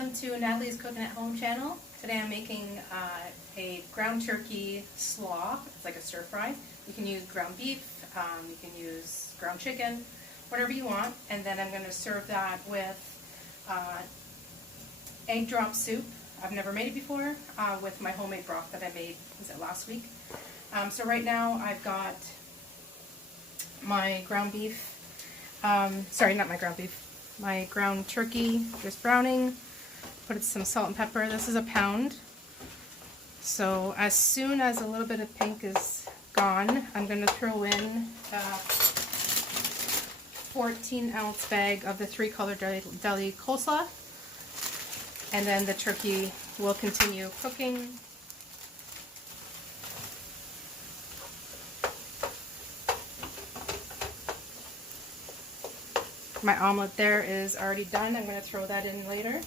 welcome to Natalie's Cooking at Home channel. Today I'm making a ground turkey slaw. It's like a stir fry. You can use ground beef, you can use ground chicken, whatever you want. And then I'm going to serve that with egg drop soup. I've never made it before, with my homemade broth that I made, was it last week? So right now I've got my ground beef, sorry, not my ground beef, my ground turkey, just browning. Put some salt and pepper. This is a pound. So as soon as a little bit of pink is gone, I'm going to throw in a 14-ounce bag of the 3-color deli coleslaw. And then the turkey will continue cooking. My omelet there is already done. I'm going to throw that in later.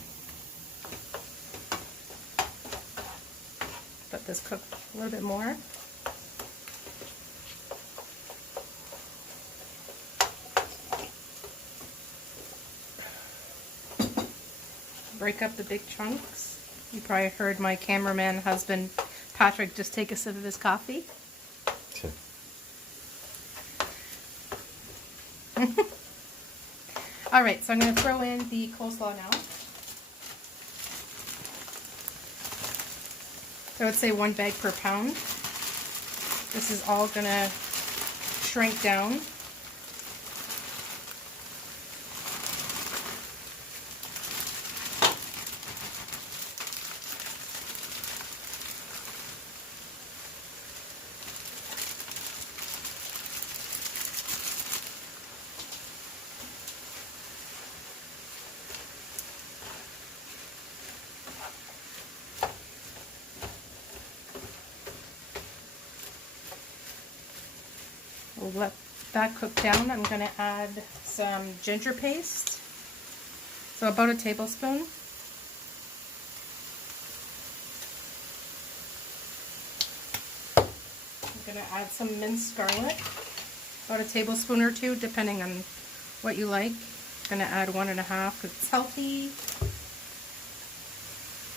Let this cook a little bit more. Break up the big chunks. You probably heard my cameraman husband Patrick just take a sip of his coffee. Alright, so I'm going to throw in the coleslaw now. So I would say 1 bag per pound. This is all going to shrink down. We'll let that cook down. I'm going to add some ginger paste, so about a tablespoon. I'm going to add some minced garlic, about a tablespoon or 2, depending on what you like. I'm going to add 1.5 because it's healthy.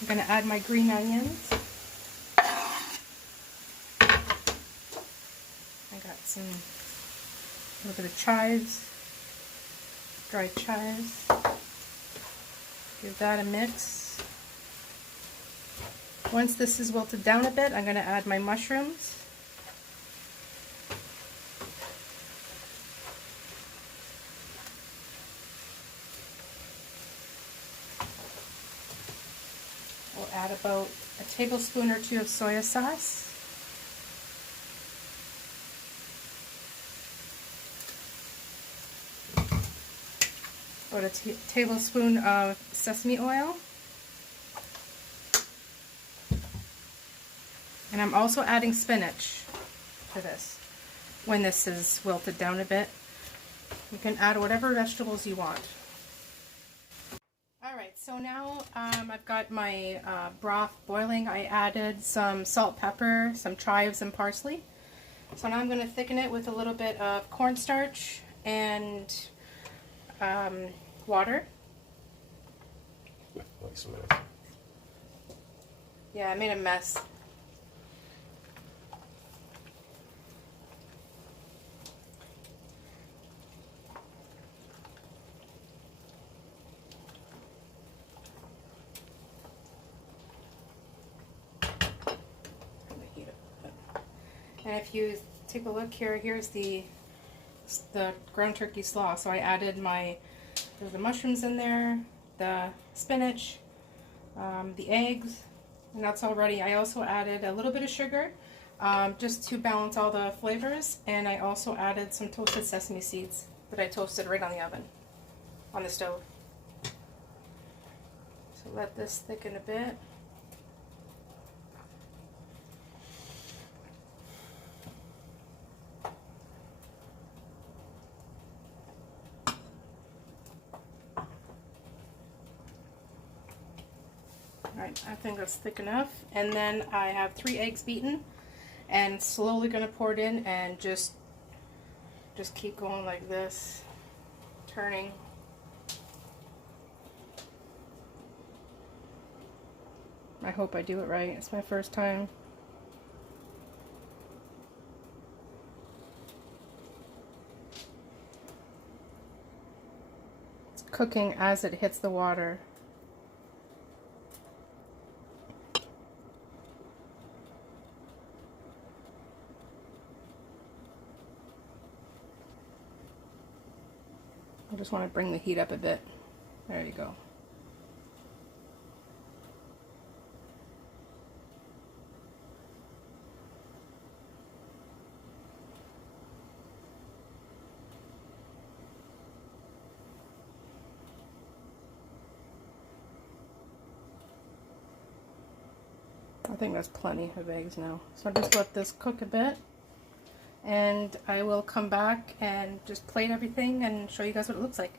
I'm going to add my green onions. I got a little bit of chives, dried chives. Give that a mix. Once this is wilted down a bit, I'm going to add my mushrooms. We'll add about a tablespoon or 2 of soy sauce. About a tablespoon of sesame oil. And I'm also adding spinach to this when this is wilted down a bit. You can add whatever vegetables you want. Alright, so now I've got my broth boiling. I added some salt, pepper, some chives, and parsley. So now I'm going to thicken it with a little bit of cornstarch and water. Like some mess. Yeah, I made a mess. And if you take a look here, here's the ground turkey slaw. So I added there's the mushrooms in there, the spinach, the eggs, and that's all ready. I also added a little bit of sugar, just to balance all the flavors, and I also added some toasted sesame seeds that I toasted right on the oven, on the stove. So let this thicken a bit. Alright, I think that's thick enough. And then I have 3 eggs beaten, and slowly going to pour it in and just keep going like this, turning. I hope I do it right. It's my first time. It's cooking as it hits the water. I just want to bring the heat up a bit. There you go. I think that's plenty of eggs now. So I'll just let this cook a bit, and I will come back and just plate everything and show you guys what it looks like.